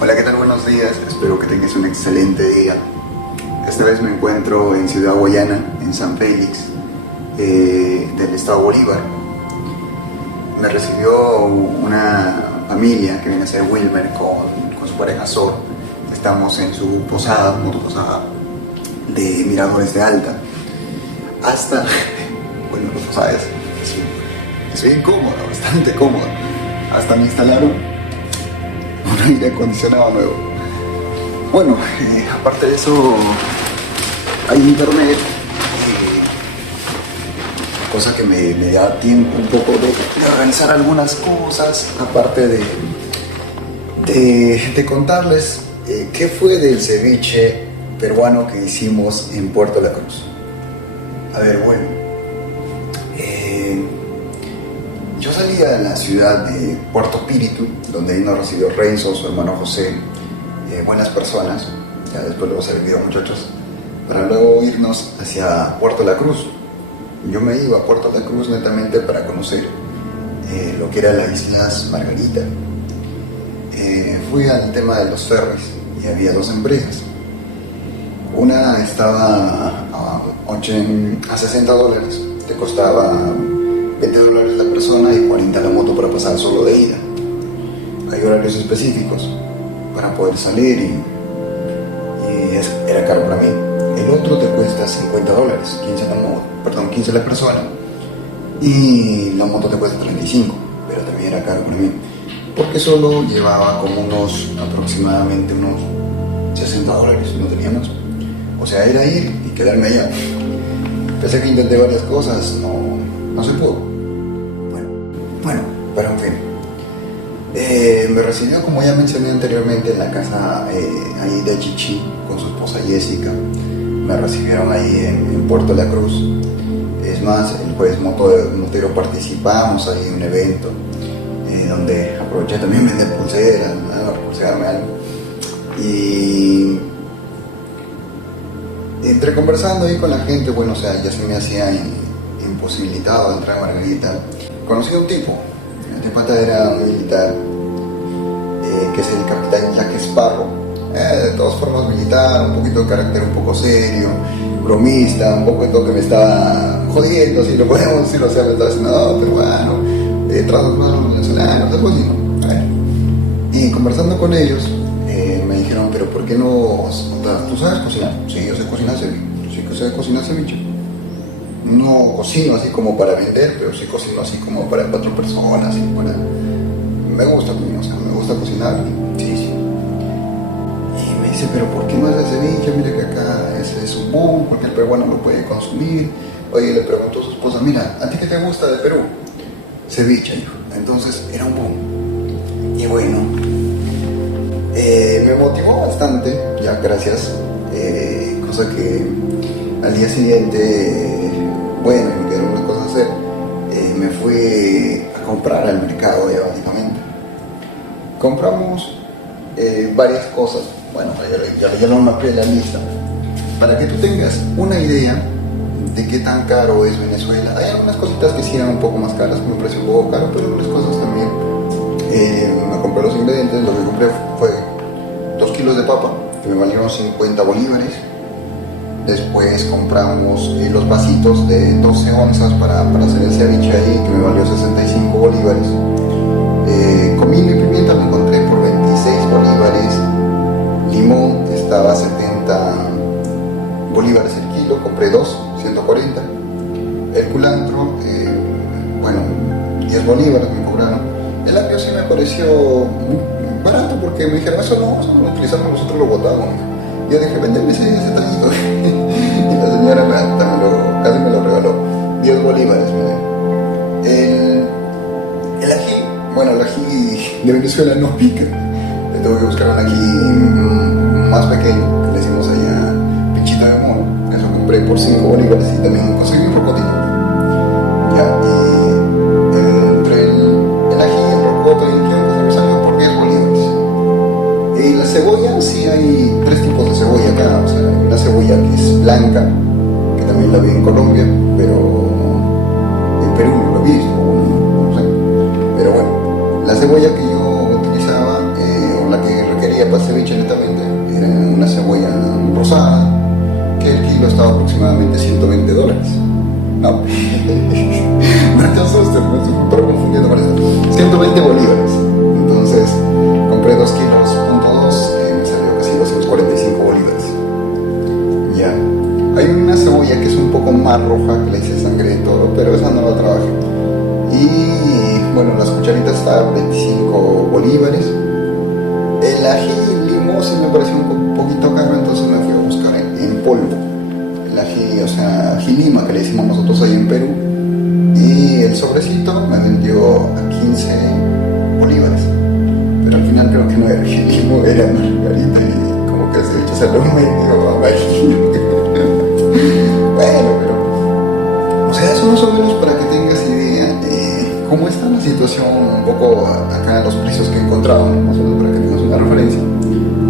Hola, ¿qué tal? Buenos días, espero que tengas un excelente día. Esta vez me encuentro en Ciudad Guayana, en San Félix, del estado Bolívar. Me recibió una familia que viene a ser Wilmer con su pareja Sor. Estamos en su posada, motoposada de Miradores de Alta. Hasta, bueno, tú sabes, es bien cómoda, bastante cómoda. Hasta me instalaron un aire acondicionado nuevo. Bueno, aparte de eso, hay internet, cosa que me da tiempo un poco de organizar algunas cosas, aparte de contarles qué fue del ceviche peruano que hicimos en Puerto La Cruz. A ver, bueno, yo salía de la ciudad de Puerto Espíritu, donde ahí nos recibió Renzo, su hermano José, buenas personas, ya después luego se olvidó, muchachos, para luego irnos hacia Puerto La Cruz. Yo me iba a Puerto La Cruz netamente para conocer lo que eran las Islas Margarita. Fui al tema de los ferries y había dos empresas. Una estaba a $60, te costaba $20 la persona y 40 la moto para pasar solo de ida. Hay horarios específicos para poder salir y era caro para mí. El otro te cuesta $50, 15 la persona, y la moto te cuesta 35, pero también era caro para mí, porque solo llevaba como aproximadamente unos $60, no tenía más. O sea, era ir y quedarme allá. Pese a que intenté varias cosas, no se pudo. Bueno, pero en fin. Me recibió, como ya mencioné anteriormente, en la casa ahí de Chichi, con su esposa Jessica. Me recibieron ahí en Puerto La Cruz. Es más, el jueves motero participamos ahí en un evento donde aproveché también vender pulseras, pulsearme algo. Y entre conversando ahí con la gente, bueno, o sea, ya se me hacía imposibilitado entrar a Margarita. Conocí a un tipo, este pata era un militar, que es el capitán Jack Sparrow. De todas formas militar, un poquito de carácter un poco serio, bromista, un poco de todo que me estaba jodiendo, si lo podemos decir, o sea, me estaba diciendo, no, peruano, tratas más a los venezolanos, algo así, ¿no? A ver. Y conversando con ellos, me dijeron, pero ¿por qué no? ¿Tú sabes cocinar? Sí, yo sé cocinar ceviche. Sí que sé cocinar ceviche. No cocino así como para vender, pero sí cocino así como para 4 personas, así para... Me gusta, o sea, me gusta cocinar, sí. Y me dice, pero ¿por qué no haces ceviche? Mira que acá es un boom, porque el peruano lo puede consumir. Oye, le preguntó a su esposa, mira, ¿a ti qué te gusta de Perú? Ceviche, hijo. Entonces era un boom. Y bueno, me motivó bastante, ya gracias, cosa que al día siguiente, bueno, me quedaron unas cosas a hacer, me fui a comprar al mercado ya básicamente. Compramos varias cosas, bueno, ya lo mapeé la lista, para que tú tengas una idea de qué tan caro es Venezuela. Hay algunas cositas que sí eran un poco más caras, me pareció un poco caro, pero algunas cosas también. Me compré los ingredientes, lo que compré fue 2 kilos de papa, que me valieron 50 bolívares. Después compramos los vasitos de 12 onzas para hacer el ceviche ahí, que me valió 65 bolívares. Comino y pimienta me encontré por 26 bolívares. Limón estaba a 70 bolívares el kilo, compré 140. El culantro, 10 bolívares me cobraron. El apio sí me pareció barato porque me dijeron, eso no lo utilizamos, nosotros lo botamos. Yo dije, véndeme ese tallito. Y la señora casi me lo regaló. 10 bolívares, el ají, bueno, el ají de Venezuela no pica. Le tengo que buscar un ají más pequeño, que le decimos allá pichito de mono. Eso compré por 5 bolívares y también conseguí un rocotito. Ya, entre el ají, el rocoto y el kiosco me salió por 10 bolívares. Y la cebolla, sí hay 3 tipos de cebolla acá. O sea, hay una cebolla que es blanca, que también la vi en Colombia, pero en Perú no lo he visto, no sé. Pero bueno, la cebolla que yo utilizaba, o la que requería cebolla para ceviche netamente, era una cebolla rosada, que el kilo estaba aproximadamente $120. No, no te asustes, me estoy confundiendo con eso. 120 bolívares. Entonces, compré 2 kilos, punto 2, me salió casi 245 bolívares. Ya. Hay una cebolla que es un poco más roja, que le hice sangre de toro, pero esa no la trabajé. Y bueno, las cucharitas estaban 25 bolívares. El ají limón sí me pareció un poquito caro, entonces me fui a buscar en polvo. El ají, o sea, ají lima que le decimos nosotros ahí en Perú. Y el sobrecito me vendió a 15 bolívares. Pero al final creo que no era ají limo, era margarita y como que se lo medio amarillo. Bueno, pero, o sea, eso más o menos para que tengas idea de cómo está la situación un poco acá en los precios que he encontrado, más o menos para que tengas una referencia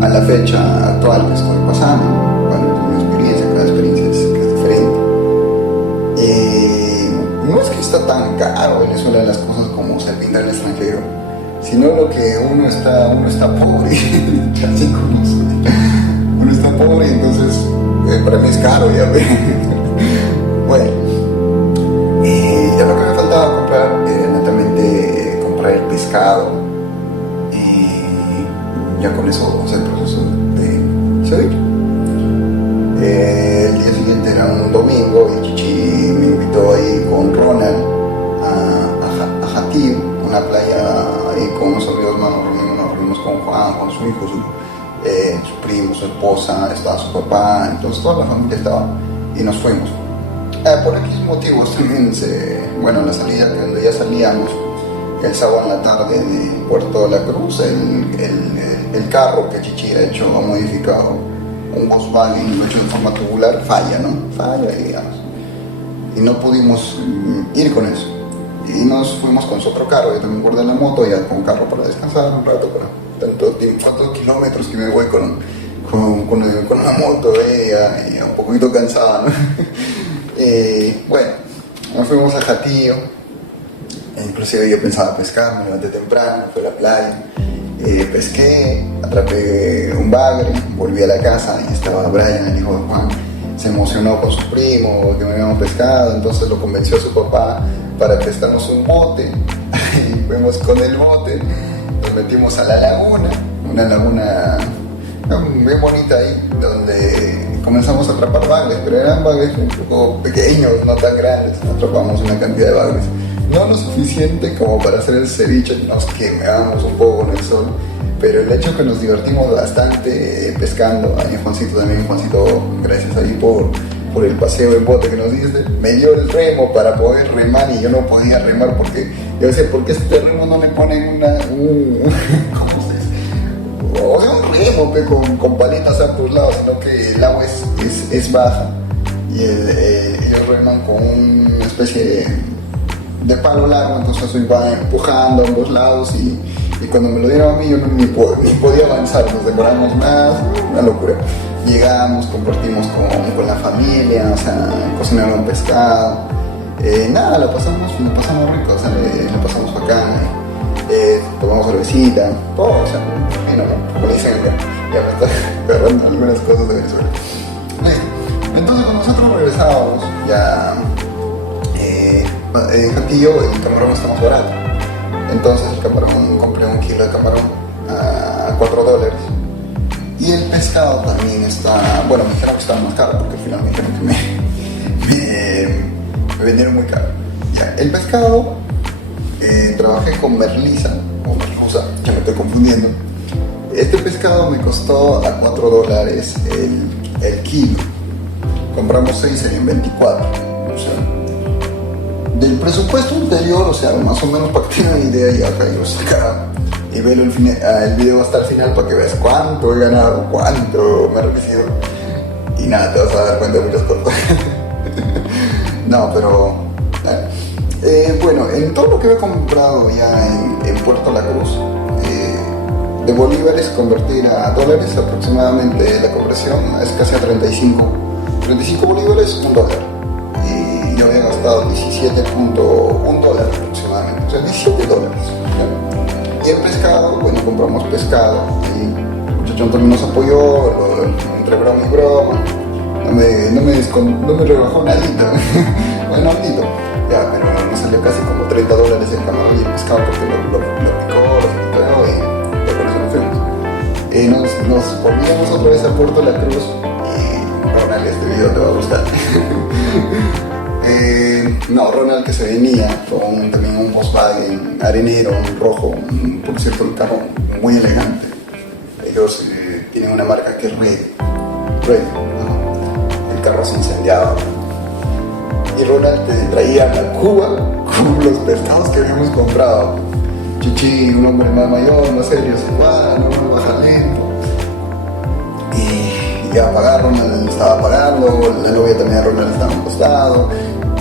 a la fecha actual que estoy pasando. Bueno, mi experiencia, cada experiencia es diferente. No es que está tan caro Venezuela las cosas como se pinta en el extranjero, sino lo que uno está pobre, así como uno está pobre, entonces para mí es caro, ya ve. Bueno, ya lo que me faltaba comprar era netamente comprar el pescado y ya con eso vamos a hacer el proceso de ceviche. El día siguiente era un domingo y Chichi me invitó ahí con Ronald a Jatío, una playa ahí con unos amigos más, nos reunimos con Juan, con su hijo, su primo, su esposa, estaba su papá, entonces toda la familia estaba y nos fuimos. Por X motivos también, bueno, la salida que donde ya salíamos el sábado en la tarde de Puerto de la Cruz, el carro que Chichi ha modificado, un Volkswagen, lo hecho de forma tubular, falla, digamos, y no pudimos ir con eso, y nos fuimos con su otro carro. Yo también guardé la moto ya con carro para descansar un rato, para tantos kilómetros que me voy con la moto, ya un poquito cansada, ¿no? Bueno, nos fuimos a Jatío. Inclusive yo pensaba pescar, me levanté temprano, fui a la playa, pesqué, atrapé un bagre, volví a la casa y estaba Brian, el hijo de Juan. Se emocionó con su primo que me habíamos pescado, entonces lo convenció a su papá para prestarnos un bote. Y fuimos con el bote, nos metimos a la laguna, una laguna muy bonita ahí, donde comenzamos a atrapar bagres, pero eran bagres un poco pequeños, no tan grandes. Atrapamos una cantidad de bagres, no lo suficiente como para hacer el ceviche, nos quemábamos un poco con el sol, pero el hecho que nos divertimos bastante pescando. Ahí Juancito también, gracias ahí por el paseo en bote que nos diste, me dio el remo para poder remar y yo no podía remar porque yo decía, ¿por qué este remo no le ponen ¿cómo se dice? O sea, un remo con paletas a todos lados, sino que el agua es baja y ellos reman con una especie de palo largo, entonces eso iba empujando a ambos lados y cuando me lo dieron a mí yo ni podía avanzar, nos demoramos más, una locura. Llegamos, compartimos con la familia, o sea, cocinaron pescado, nada, la pasamos rico, o sea, la pasamos bacán, tomamos cervecita, todo, o sea, bueno, ¿no? Como dicen acá, ya me está agarrando algunas cosas de Venezuela. Entonces cuando nosotros regresábamos, ya en Jatillo el camarón está más barato, entonces el camarón, compré un kilo de camarón a $4. Y el pescado también está, bueno, me dijeron que estaba más caro porque al final me dijeron que me vendieron muy caro. Ya, el pescado, trabajé con merluza, ya me estoy confundiendo. Este pescado me costó a $4 el kilo. Compramos 6, serían 24. O sea, del presupuesto anterior, o sea, más o menos para que tengan una idea, ya acá yo sacaba. Y velo el video hasta el final para que veas cuánto he ganado, cuánto me he enriquecido. Y nada, te vas a dar cuenta de muchas cosas. No, pero bueno, en todo lo que he comprado ya en Puerto La Cruz, de bolívares convertir a dólares, aproximadamente la conversión es casi a 35 bolívares, $1. Y yo había gastado $17.1 aproximadamente, o sea, $17. ¿Ya? Y el pescado, bueno, compramos pescado y muchacho Antonio nos apoyó, entre broma y broma, no me rebajó nadita, bueno, andito, ya, pero nos salió casi como $30 el camarón y el pescado porque lo picó, lo quitó y ya por eso nos fuimos. Nos volvíamos otra vez a Puerto La Cruz y Ronald, este video te va a gustar. No, Ronald que se venía con también un Volkswagen arenero, un rojo, por cierto un carro muy elegante. Ellos tienen una marca que es Red, ¿no? El carro se incendiaba y Ronald traía la cuba con los pescados que habíamos comprado. Chichi, un hombre más mayor, más serio, se va, no baja lento. Y ya apagaron, Ronald estaba apagando, la novia también de Ronald estaba a un costado.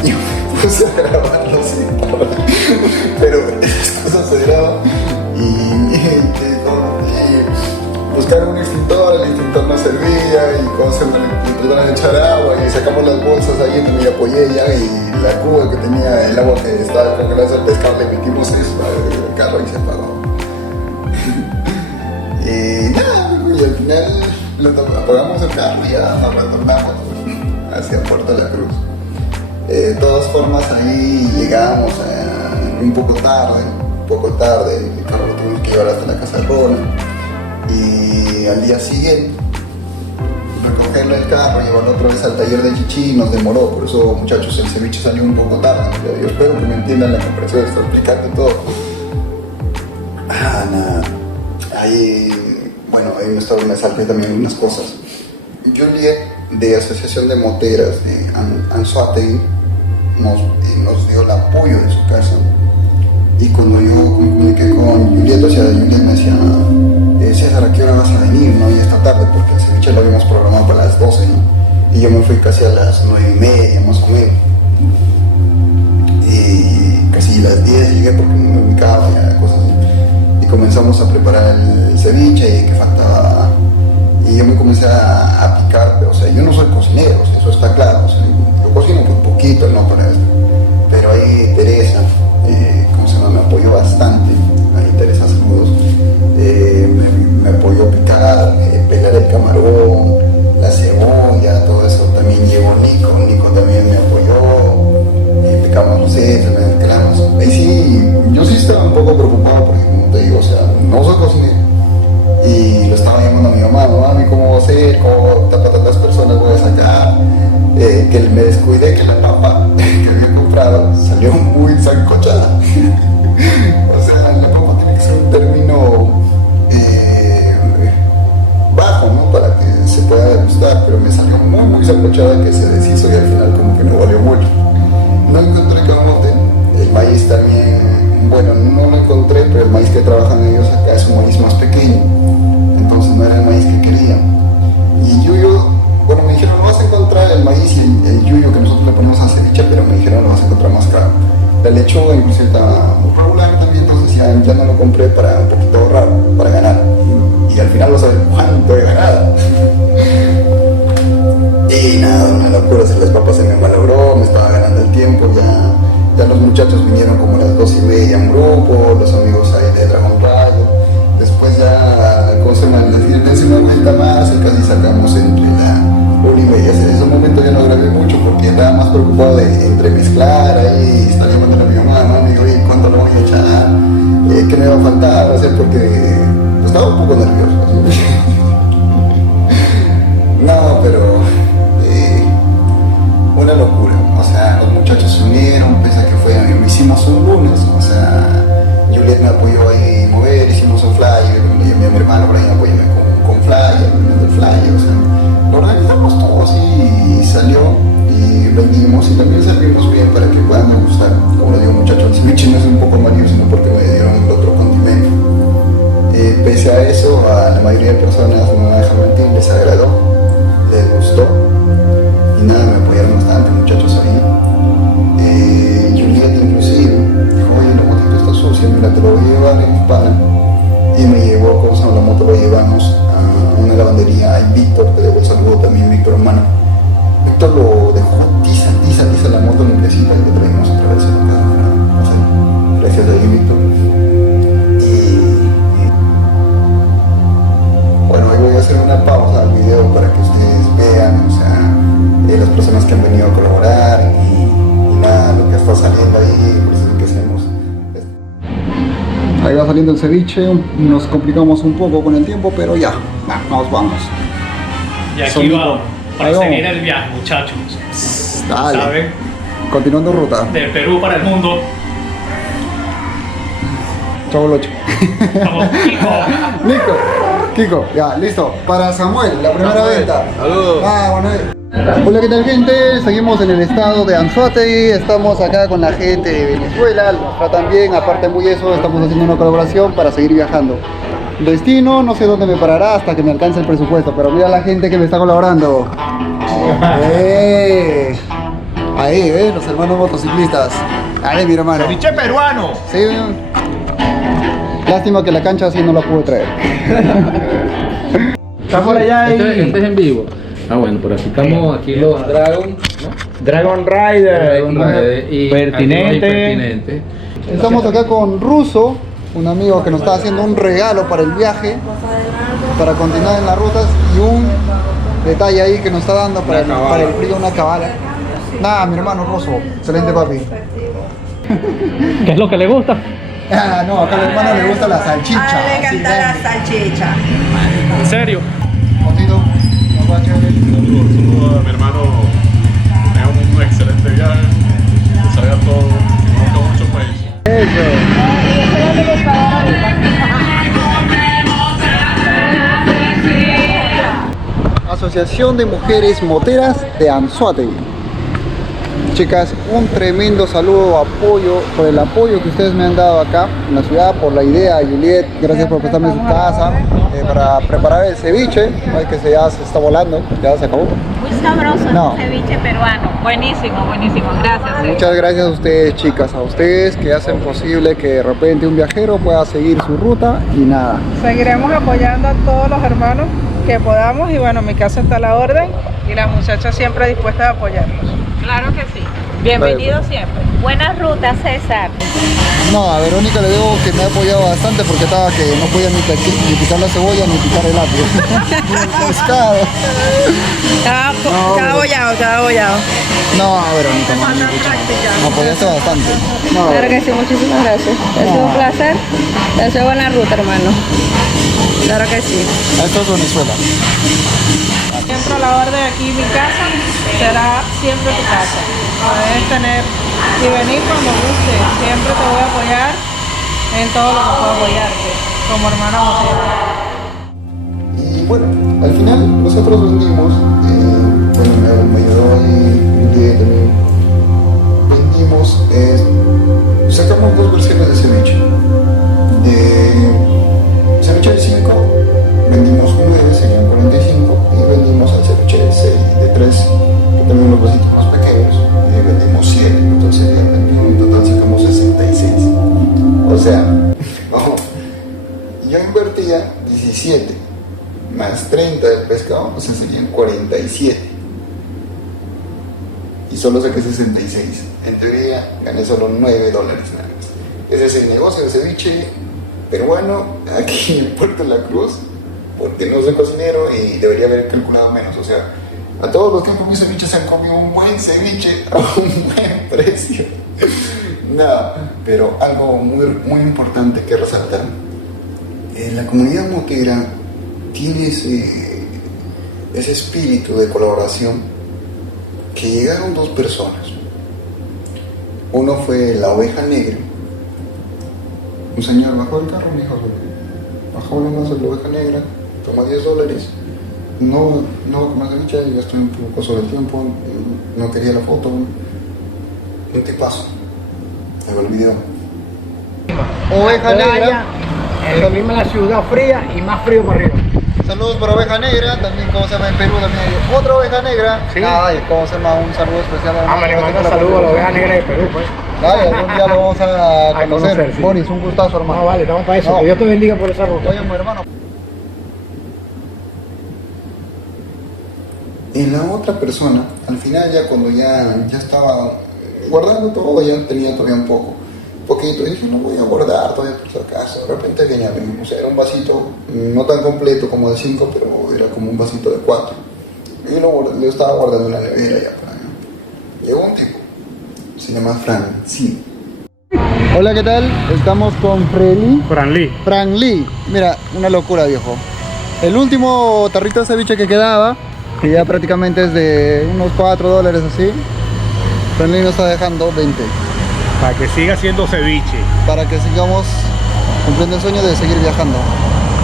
Y me puse a grabarlo sin parar. Pero esas cosas se graban y buscaron un extintor, el extintor no servía y cuando le trataron de echar agua y sacamos las bolsas ahí, me apoyé ya y la cuba que tenía el agua que estaba congelada al pescado le metimos eso al carro y se apagó. Y nada, y al final apagamos el carro y ya nos retornamos hacia Puerto La Cruz. De todas formas ahí llegamos un poco tarde, el carro lo tuvimos que llevar hasta la casa de Ronald y al día siguiente recogerlo el carro, llevarlo otra vez al taller de Chichi nos demoró, por eso muchachos el ceviche salió un poco tarde, yo espero que me entiendan la comprensión, estoy explicando todo. Nada, ahí me salté también unas cosas. Juliet de Asociación de Moteras de Anzoátegui nos dio el apoyo de su casa y cuando yo me comuniqué con Juliet, o sea, Juliet me decía César, ¿a qué hora vas a venir? No, y esta tarde porque el ceviche lo habíamos programado para las 12, ¿no? Y yo me fui casi a las 9:30 más o menos y casi a las 10 llegué porque no me ubicaba ya, cosas así, y comenzamos a preparar el ceviche y que faltaba. Y yo me comencé a picar, pero o sea, yo no soy cocinero, o sea, eso está claro, o sea, yo cocino un poquito, no para esto. Pero ahí Teresa, ¿cómo se llama? Me apoyó bastante, ahí Teresa, saludos, me apoyó a picar, pelar el camarón, la cebolla, todo eso. También llegó Nico también me apoyó, picamos los sesos, me mezclamos. Ahí sí, yo sí estaba un poco preocupado porque, como te digo, o sea, no soy cocinero. Y lo estaba llamando a mi mamá, mami, ¿cómo va a ser? ¿Cómo tantas personas voy a sacar? Que me descuidé que la papa que había comprado salió muy sancochada. O sea, la papa tiene que ser un término bajo, ¿no? Para que se pueda degustar, pero me salió muy sancochada que se deshizo y al final como que no valió mucho. No encontré camote, el maíz también, bueno, no lo encontré, pero el maíz que trabajan ellos acá es un maíz más pequeño. Entonces no era el maíz que quería. Y yuyo, bueno, me dijeron, no vas a encontrar el maíz y el yuyo que nosotros le ponemos a ceviche, pero me dijeron, lo vas a encontrar más caro. La lechuga incluso estaba muy regular también, entonces ya no lo compré para un poquito ahorrar, para ganar. Y al final no sabes cuánto he ganado. Y nada, una locura, las papas se me malogró, me estaba ganando el tiempo, ya los muchachos vinieron como a las 2:30 a un grupo, los amigos ahí de Dragon Rayo. Después ya, dense una vuelta más y casi sacamos entre la 1:30. En ese momento ya no grabé mucho porque estaba más preocupado de entremezclar ahí, estar llamando a mi mamá, mami, oye, ¿cuánto lo voy a echar? ¿Qué me va a faltar? O sea, porque estaba un poco nervioso. No, pero una locura. O sea, los muchachos se unieron, pese a que lo hicimos un lunes, o sea, Juliet me apoyó ahí a mover, hicimos un flyer, le llamé a mi hermano, Brian, apóyame con flyer, el flyer, o sea, lo organizamos todo así y salió y vendimos y también servimos bien para que puedan degustar. Como le digo, muchachos, el ceviche no es un poco amarillo, sino porque me dieron el otro condimento. Pese a eso, a la mayoría de personas, no me voy a dejar mentir, les agradó, les gustó y nada, me apoyaron bastante, muchachos ahí. Juliet inclusive dijo, oye, la motito está sucia, mira, te lo voy a llevar en mi pana. Y me llevó, como se llama, la moto, lo llevamos a una lavandería. Ahí Víctor, te debo el saludo también, Víctor, hermano. Víctor lo dejó tiza la moto limpiecita y le traímos otra vez a la casa. O sea, gracias a ahí, Víctor. Y bueno, ahí personas que han venido a colaborar y nada, lo que está saliendo ahí, por eso es que hacemos. Ahí va saliendo el ceviche, nos complicamos un poco con el tiempo, pero ya, nos vamos. Y aquí Solito. vamos, para Ahí vamos. seguir el viaje, muchachos. Dale. ¿Saben? Continuando ruta. Del Perú para el mundo. Chavo Locho. Vamos, hijo. Listo. Kiko, ya, listo. Para Samuel, la primera venta. Saludos. Bueno. Hola, ¿qué tal, gente? Seguimos en el estado de Anzoátegui. Estamos acá con la gente de Venezuela. Nos tratan bien, aparte muy eso, estamos haciendo una colaboración para seguir viajando. Destino, no sé dónde me parará hasta que me alcance el presupuesto, pero mira la gente que me está colaborando. Ahí, los hermanos motociclistas. Ahí, mi hermano. Ceviche peruano. Sí, lástima que la cancha así no la pude traer. Está por allá Este es en vivo. Ah, bueno, por aquí estamos, aquí los Dragon, ¿no? Dragon Rider. Y Pertinente. Pertinente. Estamos acá con Russo, un amigo que nos está haciendo un regalo para el viaje, para continuar en las rutas, y un detalle ahí que nos está dando para el frío, una cabala. Nada, mi hermano Russo, excelente papi. ¿Qué es lo que le gusta? Ah, no, acá al hermano le gusta la salchicha. Le encanta la salchicha. ¿En serio? Potito, nos va chévere. Saludos a mi hermano, que tenga un excelente viaje, que salga todo, que conozca muchos países. Asociación de Mujeres Moteras de Anzoátegui. Chicas, un tremendo saludo, apoyo, por el apoyo que ustedes me han dado acá en la ciudad, por la idea, Juliet, gracias por prestarme su casa, para preparar el ceviche, ay, que ya se está volando, ya se acabó. Muy sabroso, No. el ceviche peruano. Buenísimo, buenísimo. Gracias. Muchas gracias a ustedes, chicas, a ustedes que hacen posible que de repente un viajero pueda seguir su ruta y nada. Seguiremos apoyando a todos los hermanos que podamos y bueno, mi casa está a la orden y las muchachas siempre dispuestas a apoyarnos. Claro que sí. Bienvenido siempre. Buenas rutas, César. No, a Verónica le debo que me ha apoyado bastante porque estaba que no podía ni picar la cebolla ni picar el apio. Ni el pescado. Estaba abollado. No, Verónica, no, ni mucho. Me apoyaste bastante. No, Claro que sí, muchísimas gracias. Ha sido un placer. Te deseo buena ruta, hermano. Claro que sí. esto es Venezuela. Siempre a la orden aquí mi casa será siempre tu casa. Puedes tener y venir cuando guste. Siempre te voy a apoyar en todo lo que puedo apoyarte como hermana motera. Y bueno, al final nosotros vendimos, bueno, me ayudó ahí Juliet también. Vendimos, sacamos dos versiones de ceviche. Ceviche de 5, vendimos 9, serían 45, y vendimos el ceviche de 6, de 3, que también los vasitos más pequeños, y vendimos 7, entonces en total sacamos 66. O sea, vamos, yo invertía 17 más 30 del pescado, o sea, serían 47. Y solo saqué 66. En teoría, gané solo $9 nada más. Ese es el negocio de ceviche peruano aquí en el Puerto de la Cruz, porque no soy cocinero y debería haber calculado menos. O sea, a todos los que han comido ceviche se han comido un buen ceviche a un buen precio. No, pero algo muy importante que resaltar. La comunidad motera tiene ese espíritu de colaboración, que llegaron dos personas. Uno fue la oveja negra. Un señor bajó del carro, me dijo, bajó la masa de la oveja negra, toma $10. No más derecha, y gasté un poco sobre el tiempo, no quería la foto. Un tipazo. Ahí va el video. Oveja negra. El clima de la ciudad fría y más frío para arriba. Saludos para Oveja Negra, también como se llama en Perú, también hay otra Oveja Negra. Sí. Ay, como se llama, un saludo especial a Me le mando saludos a la oveja negra de Perú, pues. Dale, algún día lo vamos a conocer. sí. Boris, un gustazo, hermano. No, vale, estamos para eso. No. Que Dios te bendiga por esa ruta. Oye, mi hermano. Y la otra persona, al final ya cuando ya estaba guardando todo, ya tenía todavía un poquito, y dije, no voy a guardar todavía por si acaso. De repente venía, o sea, era un vasito no tan completo como de 5, pero era como un vasito de 4. Y lo lo estaba guardando en la nevera ya por allá. Llegó un tipo, se llama Franci. Hola, ¿qué tal? Estamos con Fran Lee. Mira, una locura, viejo. El último tarrito de ceviche que quedaba, que ya prácticamente es de unos $4 así, Fran Lee nos está dejando 20. Para que siga siendo ceviche. Para que sigamos cumpliendo el sueño de seguir viajando.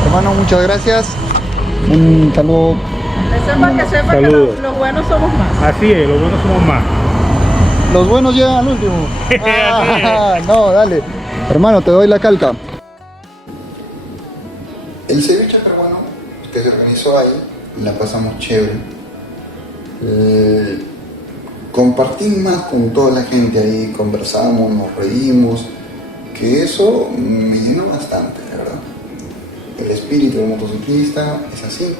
Hermano, muchas gracias. Un saludo. Eso es para que sepa que Saludos. los buenos somos más. Así es, los buenos somos más. Los buenos llegan al último. No, dale. Hermano, te doy la calca. El ceviche peruano que se organizó ahí, la pasamos chévere. Compartí más con toda la gente ahí, conversamos, nos reímos, que eso me llenó bastante, de verdad. El espíritu del motociclista es así.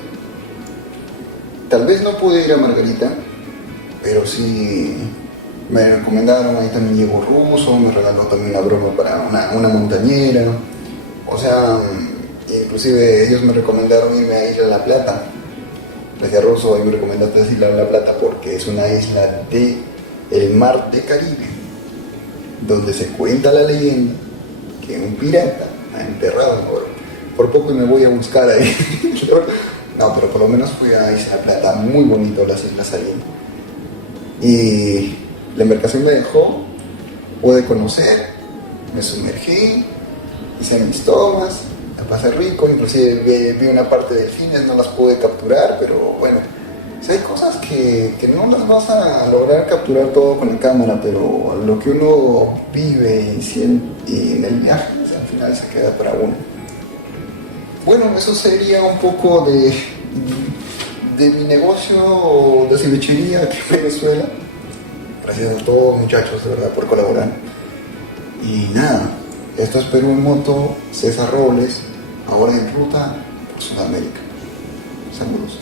Tal vez no pude ir a Margarita, pero sí me recomendaron, ahí también llegó Ruso, me regaló también una broma para una montañera. O sea, inclusive ellos me recomendaron irme a Isla La Plata. Gracias Ruso, ahí me recomendaste Isla La Plata porque es una isla del mar de Caribe, donde se cuenta la leyenda que un pirata ha enterrado en oro. Por poco me voy a buscar ahí. No, pero por lo menos fui a Isla Plata, muy bonito las islas ahí. Y la embarcación me dejó, pude conocer, me sumergí, hice mis tomas, la pasé rico, inclusive vi una parte de delfines, no las pude capturar, pero bueno, o sea, hay cosas que no las vas a lograr capturar todo con la cámara, pero lo que uno vive y siente y en el viaje, o sea, al final se queda para uno. Bueno, eso sería un poco de mi negocio de cevichería aquí en Venezuela. Gracias a todos muchachos, de verdad, por colaborar. Y nada, esto es Perú en Moto, César Robles, ahora en ruta por Sudamérica. Saludos.